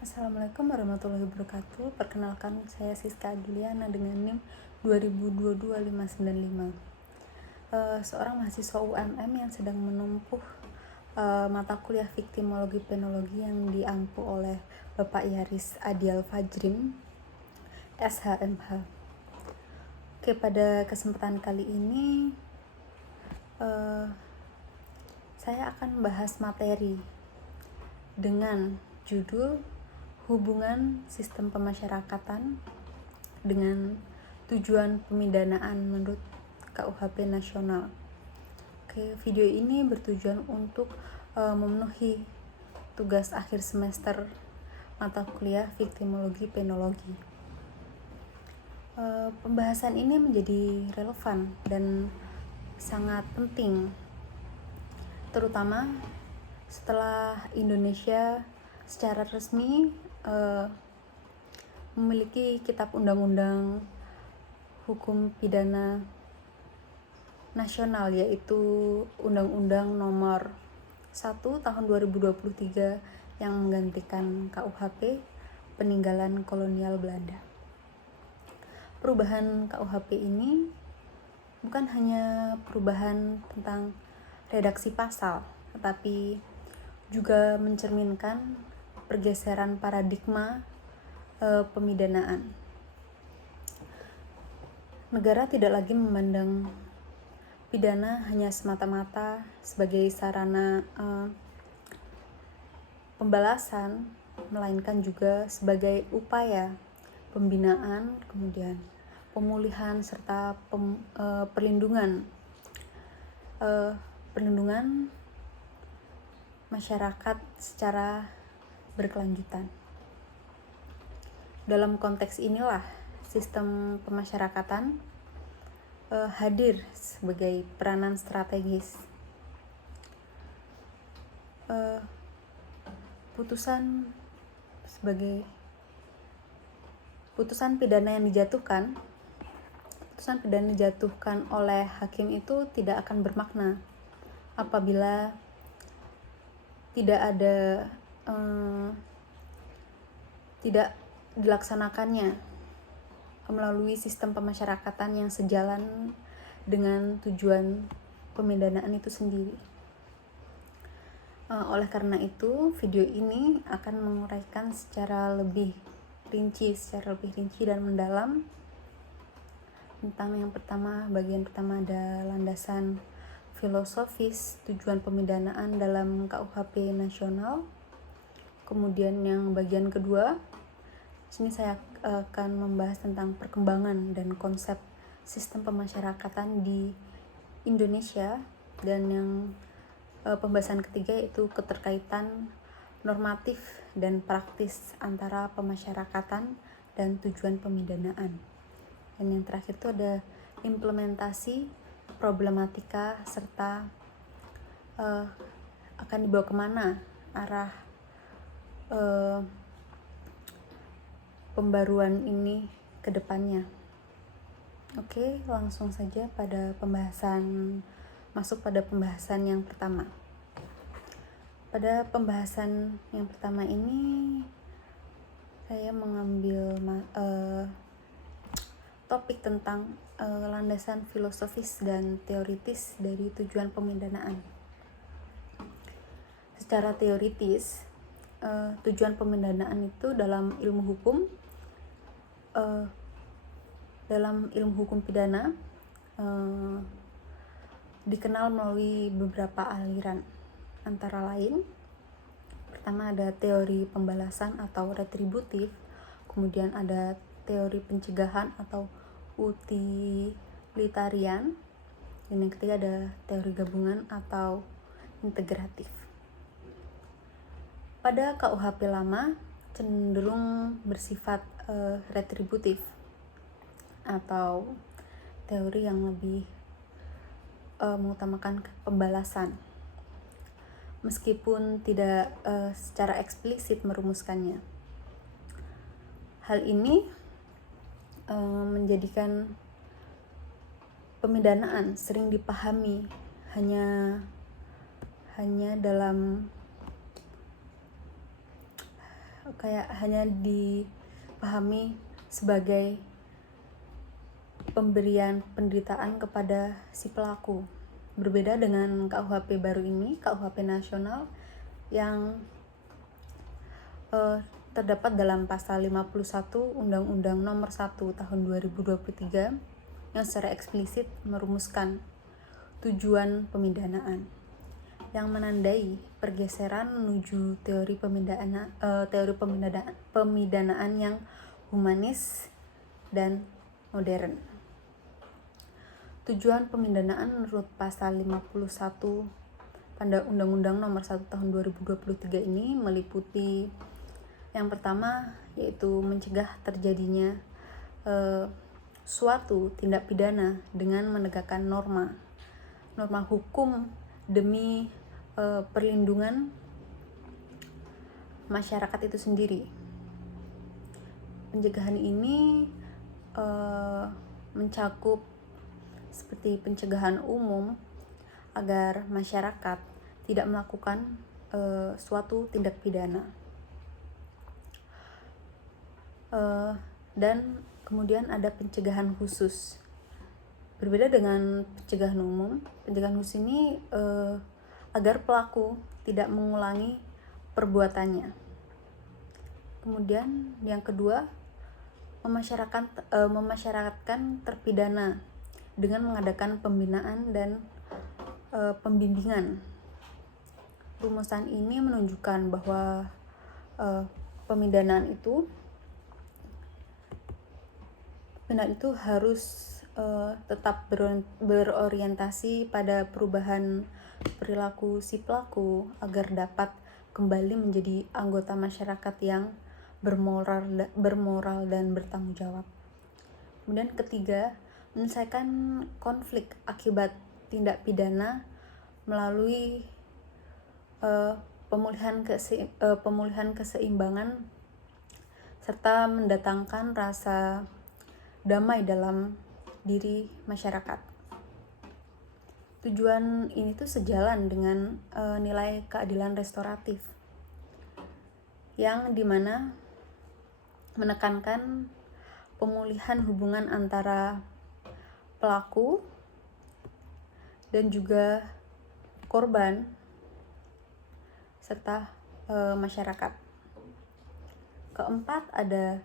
Assalamualaikum warahmatullahi wabarakatuh. Perkenalkan, saya Siska Aguliana dengan NIM 2022-595. Seorang mahasiswa UMM yang sedang menempuh mata kuliah Viktimologi Penologi yang diampu oleh Bapak Yaris Adial Fajrin, SHMH. Oke, pada kesempatan kali ini saya akan bahas materi dengan judul hubungan sistem pemasyarakatan dengan tujuan pemidanaan menurut KUHP nasional. Oke, video ini bertujuan untuk memenuhi tugas akhir semester mata kuliah Viktimologi Penologi. Pembahasan ini menjadi relevan dan sangat penting, terutama setelah Indonesia secara resmi memiliki kitab undang-undang hukum pidana nasional, yaitu Undang-Undang Nomor 1 Tahun 2023 yang menggantikan KUHP peninggalan kolonial Belanda. Perubahan KUHP ini bukan hanya perubahan tentang redaksi pasal, tetapi juga mencerminkan pergeseran paradigma pemidanaan. Negara tidak lagi memandang pidana hanya semata-mata sebagai sarana pembalasan, melainkan juga sebagai upaya pembinaan, kemudian pemulihan serta perlindungan masyarakat secara berkelanjutan. Dalam konteks inilah sistem pemasyarakatan hadir sebagai peranan strategis. Putusan pidana yang dijatuhkan oleh hakim itu tidak akan bermakna apabila tidak dilaksanakannya melalui sistem pemasyarakatan yang sejalan dengan tujuan pemidanaan itu sendiri. Oleh karena itu, video ini akan menguraikan secara lebih rinci dan mendalam tentang bagian pertama ada landasan filosofis tujuan pemidanaan dalam KUHP nasional. Kemudian yang bagian kedua, sini saya akan membahas tentang perkembangan dan konsep sistem pemasyarakatan di Indonesia, dan yang pembahasan ketiga yaitu keterkaitan normatif dan praktis antara pemasyarakatan dan tujuan pemidanaan. Dan yang terakhir itu ada implementasi problematika serta akan dibawa kemana arah pembaruan ini ke depannya. Oke, langsung saja masuk pada pembahasan yang pertama. Pada pembahasan yang pertama ini saya mengambil topik tentang landasan filosofis dan teoritis dari tujuan pemidanaan. Secara teoritis, tujuan pemidanaan itu dalam ilmu hukum pidana dikenal melalui beberapa aliran, antara lain pertama ada teori pembalasan atau retributif, kemudian ada teori pencegahan atau utilitarian, dan yang ketiga ada teori gabungan atau integratif. Pada KUHP lama cenderung bersifat retributif atau teori yang lebih mengutamakan pembalasan, meskipun tidak secara eksplisit merumuskannya. Hal ini menjadikan pemidanaan sering dipahami hanya dalam kayak hanya dipahami sebagai pemberian penderitaan kepada si pelaku. Berbeda dengan KUHP baru ini, KUHP nasional yang terdapat dalam pasal 51 Undang-Undang Nomor 1 Tahun 2023 yang secara eksplisit merumuskan tujuan pemindanaan yang menandai pergeseran menuju teori pemidanaan yang humanis dan modern. Tujuan pemindanaan menurut pasal 51 pada Undang-Undang Nomor 1 Tahun 2023 ini meliputi yang pertama yaitu mencegah terjadinya suatu tindak pidana dengan menegakkan norma hukum demi perlindungan masyarakat itu sendiri. Pencegahan ini mencakup seperti pencegahan umum agar masyarakat tidak melakukan suatu tindak pidana. Dan kemudian ada pencegahan khusus. Berbeda dengan pencegahan umum, pencegahan khusus ini agar pelaku tidak mengulangi perbuatannya. Kemudian yang kedua, memasyarakatkan terpidana dengan mengadakan pembinaan dan pembimbingan. Rumusan ini menunjukkan bahwa pemindanaan itu harus tetap berorientasi pada perubahan perilaku si pelaku agar dapat kembali menjadi anggota masyarakat yang bermoral dan bertanggung jawab. Kemudian ketiga, menyelesaikan konflik akibat tindak pidana melalui pemulihan keseimbangan serta mendatangkan rasa damai dalam diri masyarakat. Tujuan ini tuh sejalan dengan nilai keadilan restoratif yang dimana menekankan pemulihan hubungan antara pelaku dan juga korban serta masyarakat. Keempat, ada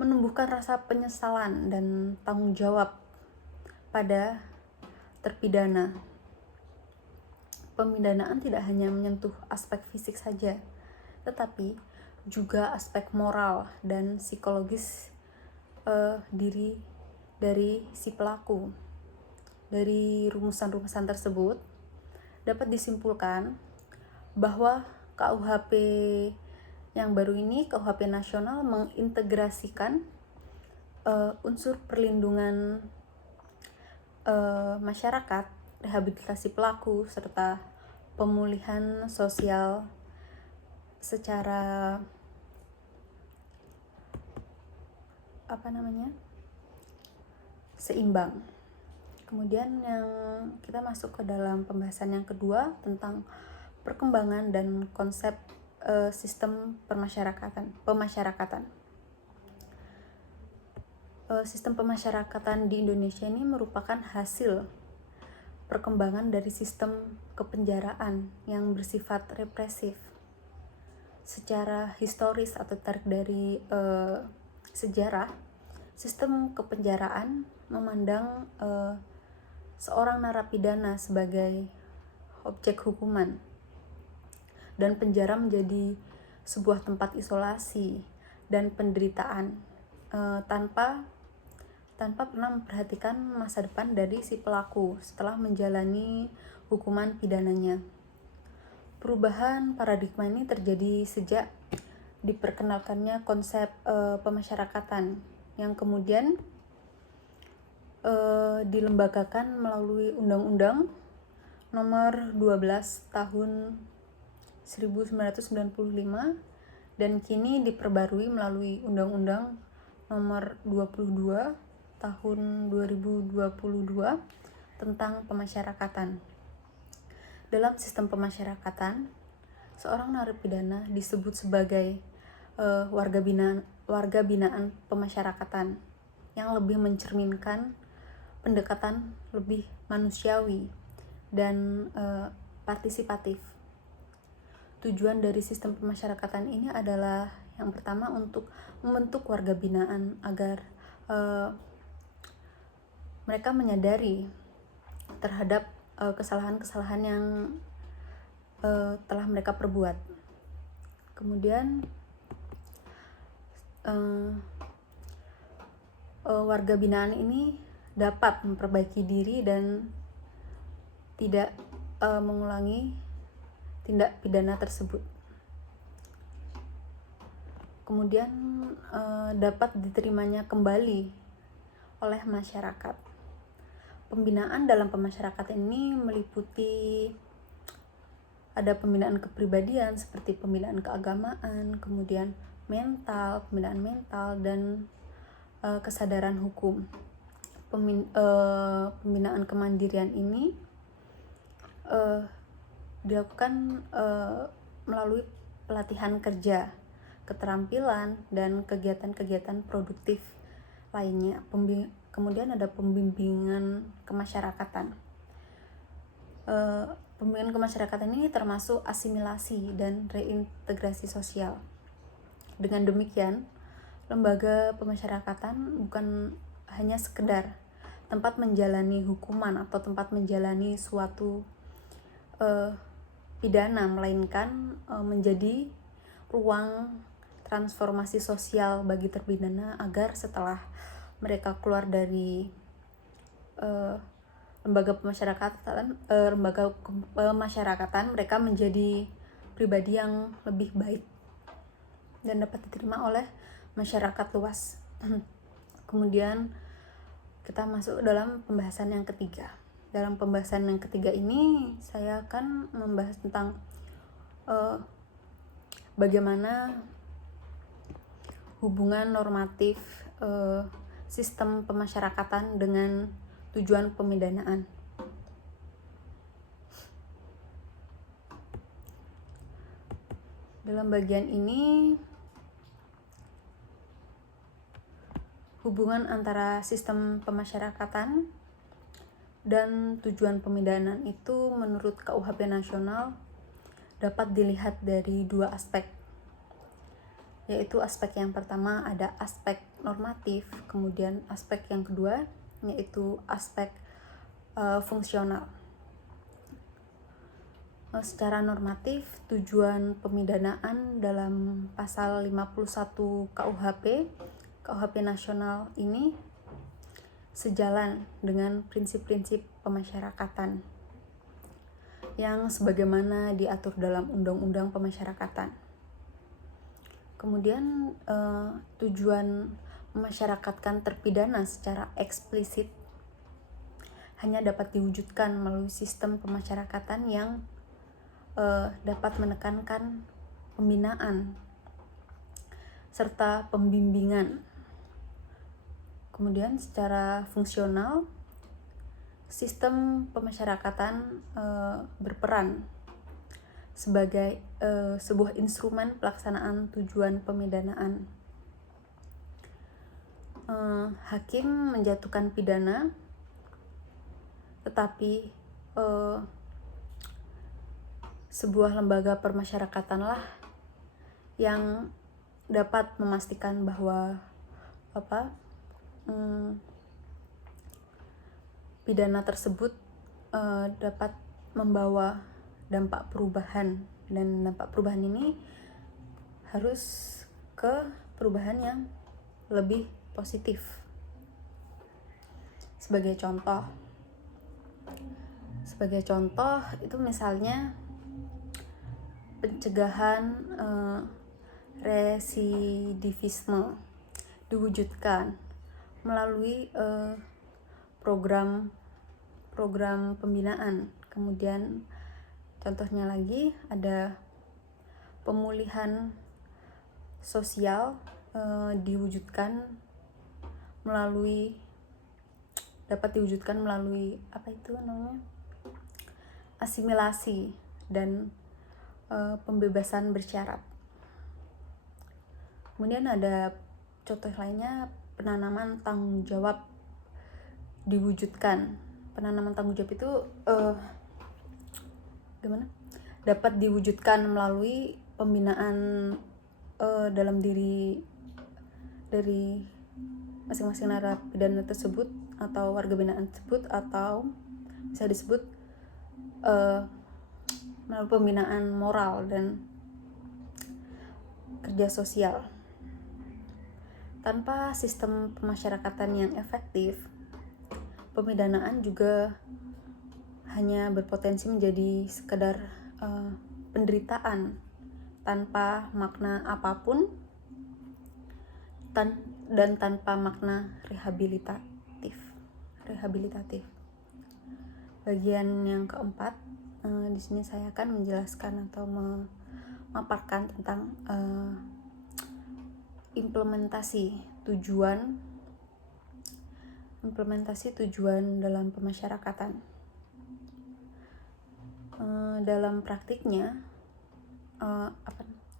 menumbuhkan rasa penyesalan dan tanggung jawab pada terpidana. Pemindanaan tidak hanya menyentuh aspek fisik saja, tetapi juga aspek moral dan psikologis diri dari si pelaku. Dari rumusan-rumusan tersebut dapat disimpulkan bahwa KUHP yang baru ini, KUHP nasional, mengintegrasikan unsur perlindungan masyarakat, rehabilitasi pelaku, serta pemulihan sosial secara seimbang. Kemudian yang kita masuk ke dalam pembahasan yang kedua tentang perkembangan dan konsep sistem pemasyarakatan. Sistem pemasyarakatan di Indonesia ini merupakan hasil perkembangan dari sistem kepenjaraan yang bersifat represif. Secara historis atau tarik dari sejarah, sistem kepenjaraan memandang seorang narapidana sebagai objek hukuman dan penjara menjadi sebuah tempat isolasi dan penderitaan tanpa pernah memperhatikan masa depan dari si pelaku setelah menjalani hukuman pidananya. Perubahan paradigma ini terjadi sejak diperkenalkannya konsep pemasyarakatan yang kemudian dilembagakan melalui Undang-Undang Nomor 12 Tahun 1995 dan kini diperbarui melalui Undang-Undang Nomor 22 Tahun 2022 tentang pemasyarakatan. Dalam sistem pemasyarakatan, seorang narapidana disebut sebagai warga binaan pemasyarakatan yang lebih mencerminkan pendekatan lebih manusiawi dan partisipatif. Tujuan dari sistem pemasyarakatan ini adalah yang pertama untuk membentuk warga binaan agar mereka menyadari terhadap kesalahan-kesalahan yang telah mereka perbuat. Kemudian warga binaan ini dapat memperbaiki diri dan tidak mengulangi tindak pidana tersebut. Kemudian dapat diterimanya kembali oleh masyarakat. Pembinaan dalam pemasyarakatan ini meliputi ada pembinaan kepribadian seperti pembinaan keagamaan, kemudian pembinaan mental, dan kesadaran hukum. Pembinaan kemandirian ini dilakukan melalui pelatihan kerja, keterampilan, dan kegiatan-kegiatan produktif lainnya. Kemudian ada pembimbingan kemasyarakatan. Pembimbingan kemasyarakatan ini termasuk asimilasi dan reintegrasi sosial. Dengan demikian, lembaga pemasyarakatan bukan hanya sekedar tempat menjalani hukuman atau tempat menjalani suatu pidana, melainkan menjadi ruang transformasi sosial bagi terpidana agar setelah mereka keluar dari lembaga pemasyarakatan, mereka menjadi pribadi yang lebih baik dan dapat diterima oleh masyarakat luas. Kemudian kita masuk dalam pembahasan yang ketiga. Dalam pembahasan yang ketiga ini saya akan membahas tentang bagaimana hubungan normatif sistem pemasyarakatan dengan tujuan pemidanaan. Dalam bagian ini, hubungan antara sistem pemasyarakatan dan tujuan pemidanaan itu menurut KUHP nasional dapat dilihat dari dua aspek, yaitu aspek yang pertama ada aspek normatif, kemudian aspek yang kedua yaitu aspek fungsional. Secara normatif, tujuan pemidanaan dalam pasal 51 KUHP nasional ini sejalan dengan prinsip-prinsip pemasyarakatan yang sebagaimana diatur dalam Undang-Undang Pemasyarakatan. Kemudian tujuan memasyarakatkan terpidana secara eksplisit hanya dapat diwujudkan melalui sistem pemasyarakatan yang dapat menekankan pembinaan serta pembimbingan. Kemudian secara fungsional, sistem pemasyarakatan berperan sebagai sebuah instrumen pelaksanaan tujuan pemidanaan. Hakim menjatuhkan pidana, tetapi sebuah lembaga permasyarakatanlah yang dapat memastikan bahwa pidana tersebut dapat membawa dampak perubahan, dan dampak perubahan ini harus ke perubahan yang lebih positif. Sebagai contoh itu misalnya pencegahan residivisme diwujudkan melalui program pembinaan. Kemudian contohnya lagi ada pemulihan sosial dapat diwujudkan melalui asimilasi dan pembebasan bersyarat. Kemudian ada contoh lainnya, penanaman tanggung jawab diwujudkan. Penanaman tanggung jawab itu dapat diwujudkan melalui pembinaan dalam diri dari masing-masing narapidana tersebut atau warga binaan tersebut, atau bisa disebut melalui pembinaan moral dan kerja sosial. Tanpa sistem pemasyarakatan yang efektif, pemidanaan juga hanya berpotensi menjadi sekedar penderitaan tanpa makna apapun dan tanpa makna rehabilitatif. Bagian yang keempat, di sini saya akan menjelaskan atau memaparkan tentang implementasi tujuan dalam pemasyarakatan. Dalam praktiknya,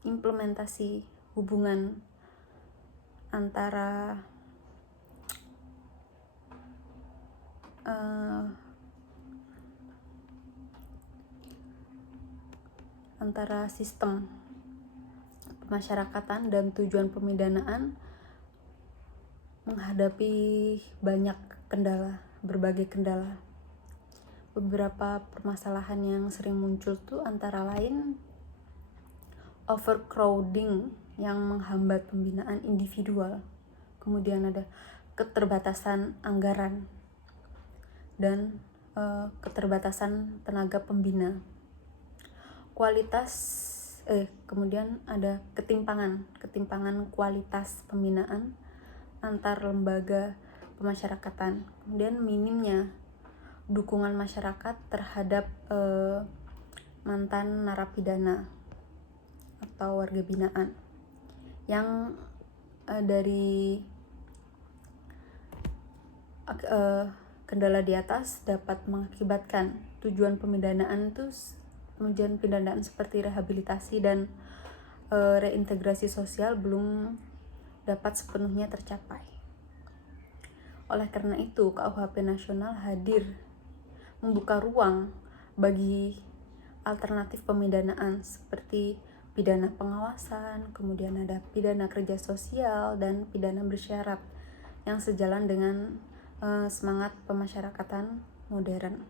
implementasi hubungan antara sistem pemasyarakatan dan tujuan pemidanaan menghadapi berbagai kendala. Beberapa permasalahan yang sering muncul tuh antara lain overcrowding yang menghambat pembinaan individual, kemudian ada keterbatasan anggaran dan keterbatasan tenaga pembina, kemudian ada ketimpangan kualitas pembinaan antar lembaga pemasyarakatan, kemudian minimnya dukungan masyarakat terhadap mantan narapidana atau warga binaan yang dari kendala di atas dapat mengakibatkan tujuan pemidanaan seperti rehabilitasi dan reintegrasi sosial belum dapat sepenuhnya tercapai. Oleh karena itu, KUHP nasional hadir membuka ruang bagi alternatif pemidanaan seperti pidana pengawasan, kemudian ada pidana kerja sosial dan pidana bersyarat yang sejalan dengan semangat pemasyarakatan modern.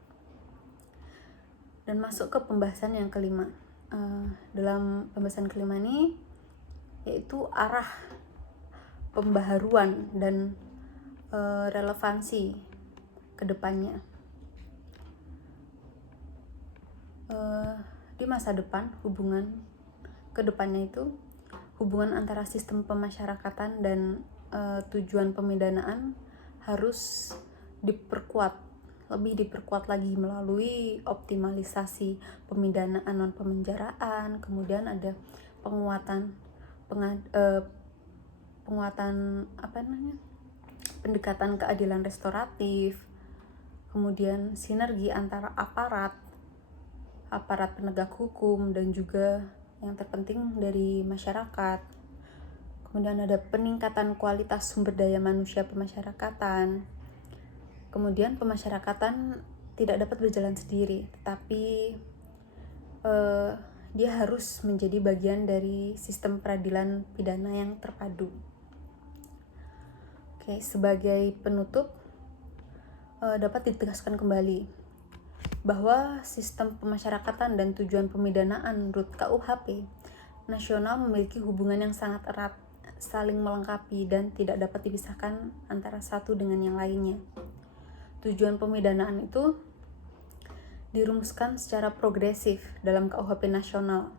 Dan masuk ke pembahasan yang kelima. Dalam pembahasan kelima ini yaitu arah pembaharuan dan relevansi ke depannya. Di masa depan, hubungan kedepannya itu hubungan antara sistem pemasyarakatan dan tujuan pemidanaan harus lebih diperkuat lagi melalui optimalisasi pemidanaan non pemenjaraan, kemudian ada penguatan pendekatan keadilan restoratif, kemudian sinergi antara aparat penegak hukum dan juga yang terpenting dari masyarakat. Kemudian ada peningkatan kualitas sumber daya manusia pemasyarakatan. Kemudian pemasyarakatan tidak dapat berjalan sendiri, tetapi dia harus menjadi bagian dari sistem peradilan pidana yang terpadu. Oke, sebagai penutup dapat ditegaskan kembali bahwa sistem pemasyarakatan dan tujuan pemidanaan menurut KUHP nasional memiliki hubungan yang sangat erat, saling melengkapi dan tidak dapat dipisahkan antara satu dengan yang lainnya. Tujuan pemidanaan itu dirumuskan secara progresif dalam KUHP nasional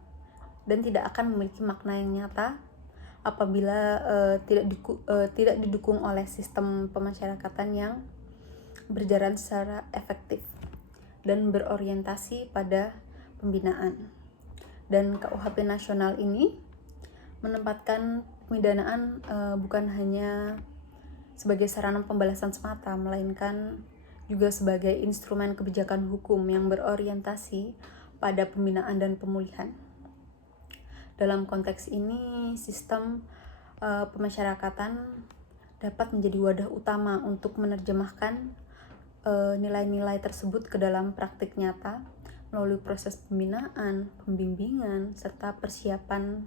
dan tidak akan memiliki makna yang nyata apabila tidak didukung oleh sistem pemasyarakatan yang berjalan secara efektif dan berorientasi pada pembinaan. Dan KUHP nasional ini menempatkan pemidanaan bukan hanya sebagai sarana pembalasan semata, melainkan juga sebagai instrumen kebijakan hukum yang berorientasi pada pembinaan dan pemulihan. Dalam konteks ini, sistem pemasyarakatan dapat menjadi wadah utama untuk menerjemahkan nilai-nilai tersebut ke dalam praktik nyata melalui proses pembinaan, pembimbingan, serta persiapan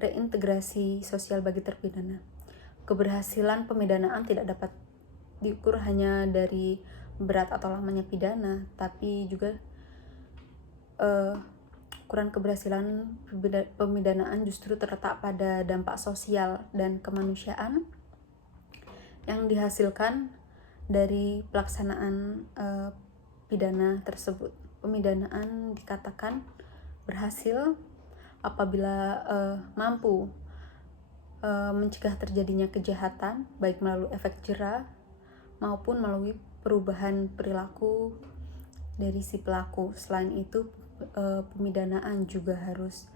reintegrasi sosial bagi terpidana. Keberhasilan pemidanaan tidak dapat diukur hanya dari berat atau lamanya pidana, tapi juga ukuran keberhasilan pemidanaan justru terletak pada dampak sosial dan kemanusiaan yang dihasilkan dari pelaksanaan pidana tersebut. Pemidanaan dikatakan berhasil apabila mampu mencegah terjadinya kejahatan, baik melalui efek jera maupun melalui perubahan perilaku dari si pelaku. Selain itu, pemidanaan juga harus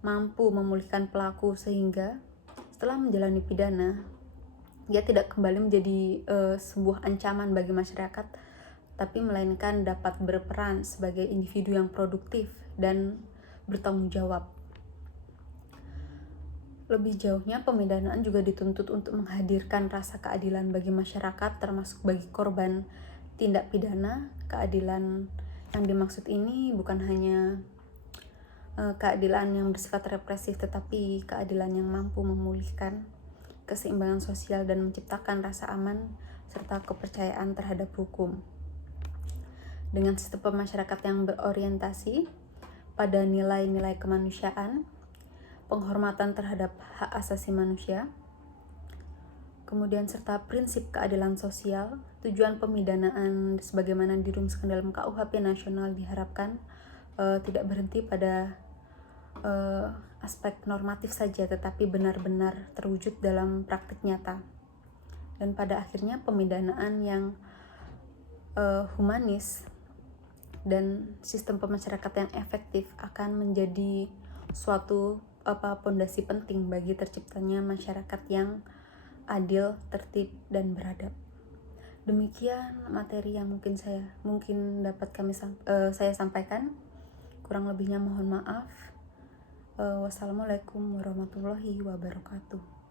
mampu memulihkan pelaku sehingga setelah menjalani pidana dia tidak kembali menjadi sebuah ancaman bagi masyarakat, tapi melainkan dapat berperan sebagai individu yang produktif dan bertanggung jawab. Lebih jauhnya, pemidanaan juga dituntut untuk menghadirkan rasa keadilan bagi masyarakat, termasuk bagi korban tindak pidana. Keadilan yang dimaksud ini bukan hanya keadilan yang bersifat represif, tetapi keadilan yang mampu memulihkan keseimbangan sosial dan menciptakan rasa aman serta kepercayaan terhadap hukum. Dengan sistem pemasyarakat yang berorientasi pada nilai-nilai kemanusiaan, penghormatan terhadap hak asasi manusia, kemudian serta prinsip keadilan sosial, tujuan pemidanaan sebagaimana dirumuskan dalam KUHP nasional diharapkan tidak berhenti pada aspek normatif saja, tetapi benar-benar terwujud dalam praktik nyata. Dan pada akhirnya pemidanaan yang humanis dan sistem pemasyarakat yang efektif akan menjadi suatu pondasi penting bagi terciptanya masyarakat yang adil, tertib, dan beradab. Demikian materi yang mungkin dapat saya sampaikan. Kurang lebihnya mohon maaf. Wassalamualaikum warahmatullahi wabarakatuh.